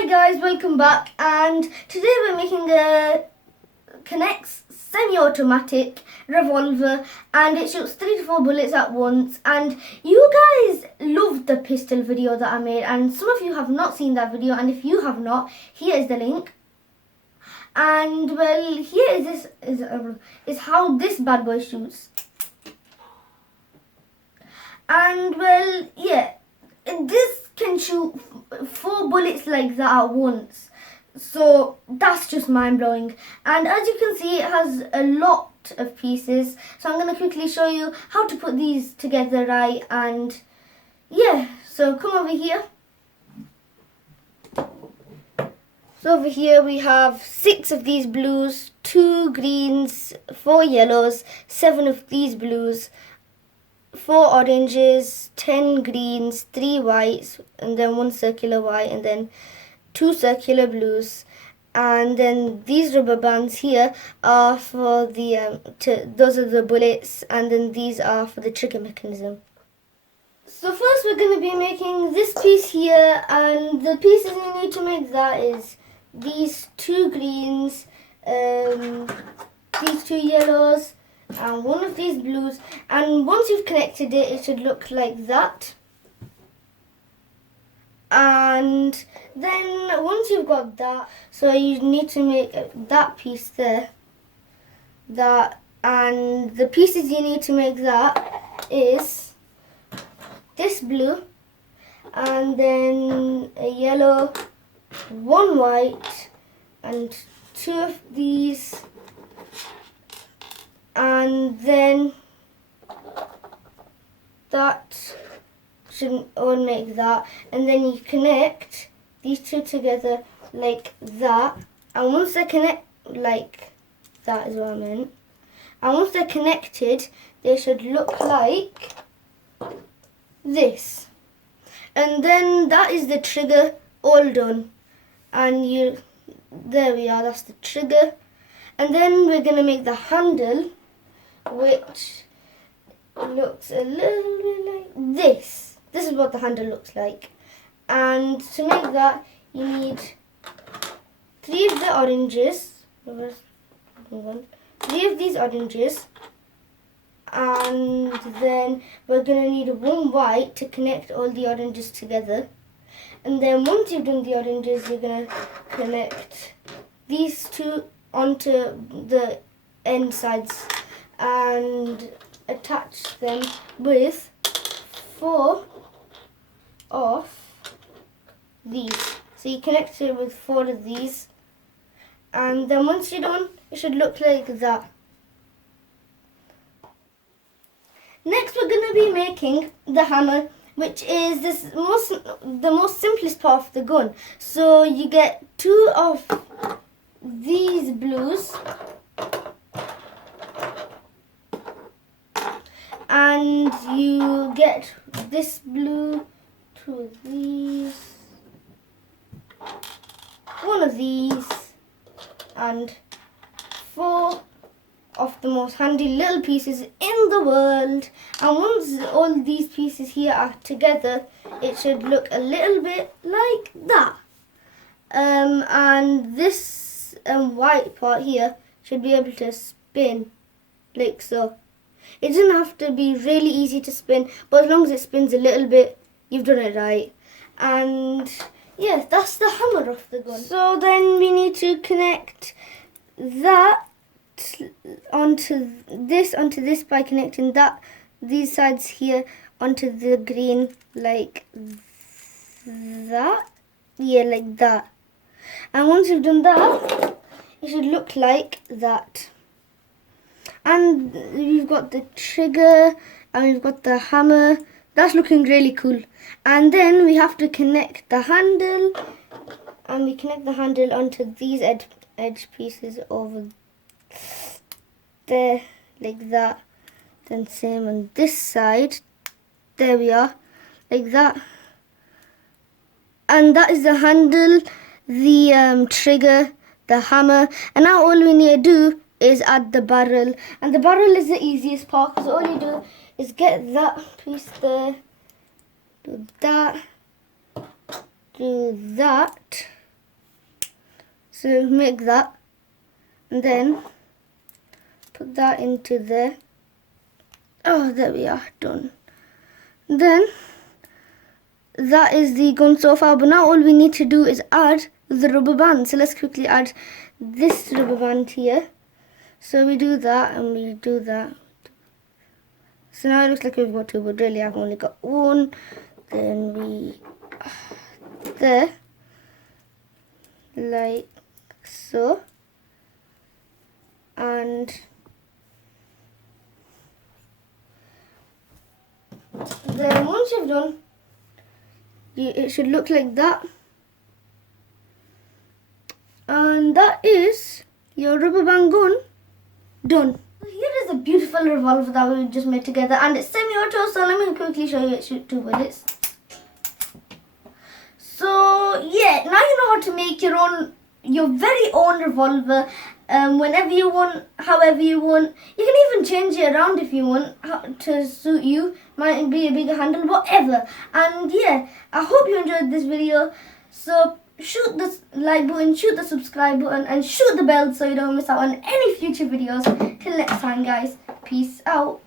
Hi guys, welcome back, and today we're making a K'NEX semi-automatic revolver, and it shoots 3 to 4 bullets at once. And you guys loved the pistol video that I made, and some of you have not seen that video, and if you have not, here is the link. And well, here is how this bad boy shoots. And well, yeah, this can shoot 4 bullets like that at once. So that's just mind-blowing. And as you can see, it has a lot of pieces. So I'm going to quickly show you how to put these together right. And yeah, so come over here. So over here we have 6 of these blues, 2 greens, 4 yellows, 7 of these blues, 4 oranges, 10 greens, 3 whites, and then 1 circular white, and then 2 circular blues. And then these rubber bands here are for the those are the bullets, and then these are for the trigger mechanism. So first we're going to be making this piece here, and the pieces you need to make that is these 2 greens, these 2 yellows, and 1 of these blues. And once you've connected it, it should look like that. And then once you've got that, so you need to make that piece there, that, and the pieces you need to make that is this blue, and then a yellow, 1 white, and 2 of these, and then that should all make that. And then you connect these 2 together like that, and once they're connect like that is what I meant, and once they're connected they should look like this. And then that is the trigger all done, and there we are, that's the trigger. And then we're going to make the handle, which looks a little bit like this. This is what the handle looks like. And to make that, you need 3 of the oranges. 3 of these oranges. And then we're going to need 1 white to connect all the oranges together. And then once you've done the oranges, you're going to connect these 2 onto the end sides and attach them with 4 of these. So you connect it with 4 of these, and then once you're done, it should look like that. Next we're going to be making the hammer, which is the most simplest part of the gun. So you get 2 of these blues, and you get this blue, 2 of these, 1 of these, and 4 of the most handy little pieces in the world. And once all these pieces here are together, it should look a little bit like that. And this white part here should be able to spin like so. It doesn't have to be really easy to spin, but as long as it spins a little bit, you've done it right. And yeah, that's the hammer of the gun. So then we need to connect that onto this by connecting these sides here onto the green like that. Yeah, like that. And once you've done that, it should look like that. And we've got the trigger, and we've got the hammer. That's looking really cool. And then we have to connect the handle, and we connect the handle onto these edge pieces over there like that. Then same on this side. There we are, like that. And that is the handle, the trigger, the hammer. And now all we need to do is add the barrel. And the barrel is the easiest part, because all you do is get that piece there, do that, So make that, and then put that into there. Oh, there we are, done. Then that is the gun so far, but now all we need to do is add the rubber band. So let's quickly add this rubber band here. So we do that and we do that. So now it looks like we've got two, but really I've only got one. Then we there, like so, and then once you've done, it should look like that, and that is your rubber band gun done. Here is a beautiful revolver that we just made together, and it's semi-auto, so let me quickly show you it shoot 2 bullets. So yeah, now you know how to make your very own revolver, whenever you want, however you want. You can even change it around if you want to suit you. Might be a bigger handle, whatever. And yeah, I hope you enjoyed this video. So shoot the like button, shoot the subscribe button, and shoot the bell so you don't miss out on any future videos. Till next time, guys. Peace out.